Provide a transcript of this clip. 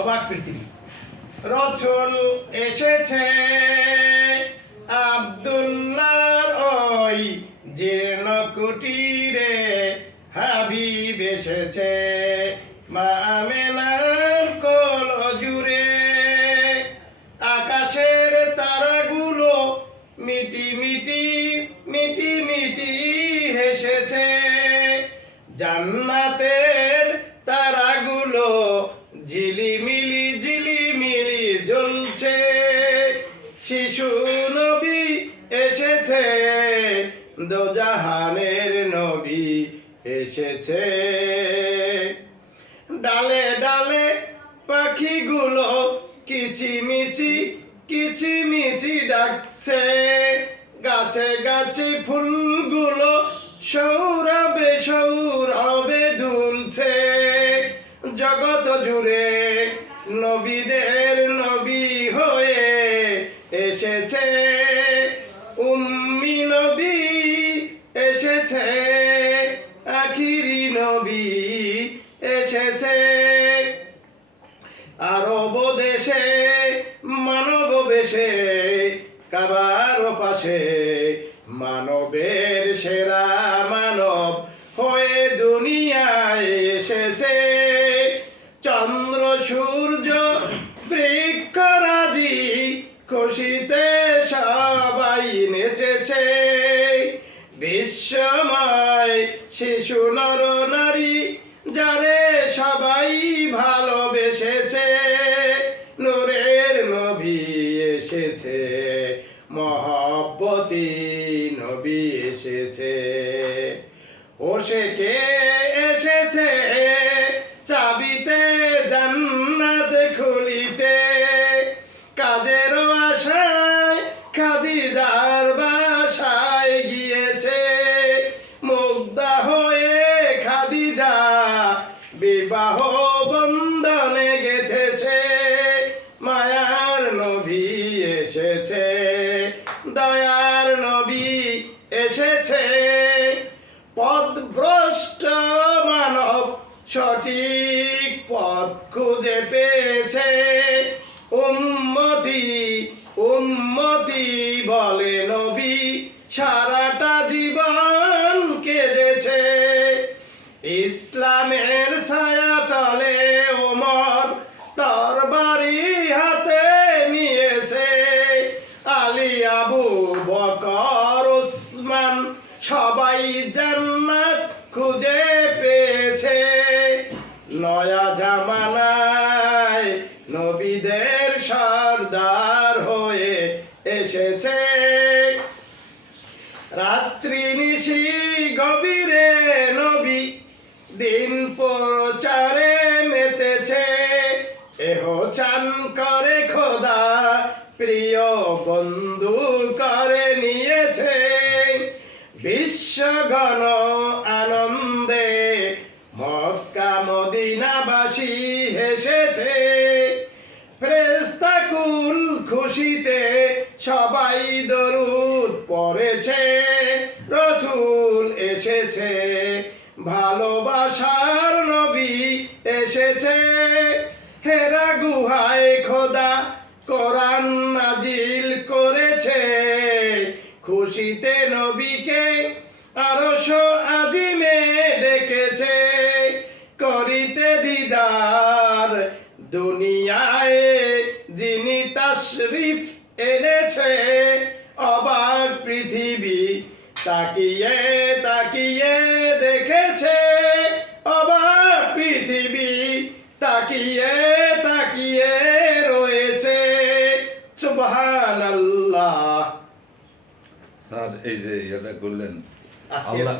অবাক পৃথিবী। রসুল এসেছে আব্দুল্লাহর ওই জীর্ণ কুটিরে, হাবিব এসেছে মা আমেনার কোল জুড়ে। আকাশের তারাগুলো মিটি মিটি মিটি মিটি হেসেছে, জান্নাতের তারাগুলো ঝিলিমিলি ঝিলিমিলি জ্বলছে। শিশু নবী এসেছে, দোজাহানের নবী এসেছে। ডালে ডালে পাখিগুলো কিচিমিচি কিচিমিচি ডাকছে, গাছে গাছে ফুলগুলো সৌরভে সৌরভে দুলছে। জগৎ জুড়ে নবীদের নবী হয়ে এসেছে, উম্মি নবী এসেছে, আখিরি নবী এসেছে। আরব দেশে মানব বেশে, কাবার পাশে মানবের সেরা মানব হয়ে দুনিয়ায় এসেছে। চন্দ্র সূর্য বৃক্ষরাজি খুশিতে সবাই নেচেছে। বিশ্বময় শিশু নর নারী যারে সবাই ভালোবেসেছে, নূরের নবী এসেছে, মহব্বতী নবী এসেছে। ও সে কে এসেছে চাবিতে জান্নাত খুলিতে, কাজের আশায় খাদিজার বাসায় গিয়েছে। মুগ্ধা হয়ে খাদিজা বিবাহ বন্ধনে গেঁথেছে, মায়ার নবী এসেছে, দয়ার নবী এসেছে। পথভ্রষ্ট মানব সঠিক পথ খুঁজে পেয়েছে, উম্মতি উম্মতি বলে নবী সারাটা জীবন কেঁদেছে। ইসলামের ছায়া তলে ওমর তরবারি হাতে নিয়েছে, আলী আবু বকর ওসমান সবাই জান্নাত খুঁজে পেয়েছে। নয়া জামানায় নবীদের সর্দার হয়ে এসেছে, রাত্রি নিশি গভীরে নবী দিন প্রচারে মেতেছে। এহ চান করে খোদা প্রিয় বন্ধু করে নিয়েছে, বিশ্বগণ আনন্দে মক্কা মদিনাবাসী হেসেছে। ফেরেশতা কুল খুশিতে সবাই দরুদ পড়েছে, রসুল এসেছে, ভালোবাসার নবী এসেছে। হেরা গুহায় খোদা কোরআন নাজিল করেছে, খুশিতে নবীকে আরশ আজিমে ডেকেছে। করিতে দিদার দুনিয়ায় যিনি তাশরিফ এনেছে, অবাক পৃথিবী তাকিয়ে তাকিয়ে দেখেছে, অবাক পৃথিবী তাকিয়ে তাকিয়ে রয়েছে। সুবহানাল্লাহ। স্যার এই যে এটা করলেন আল্লাহ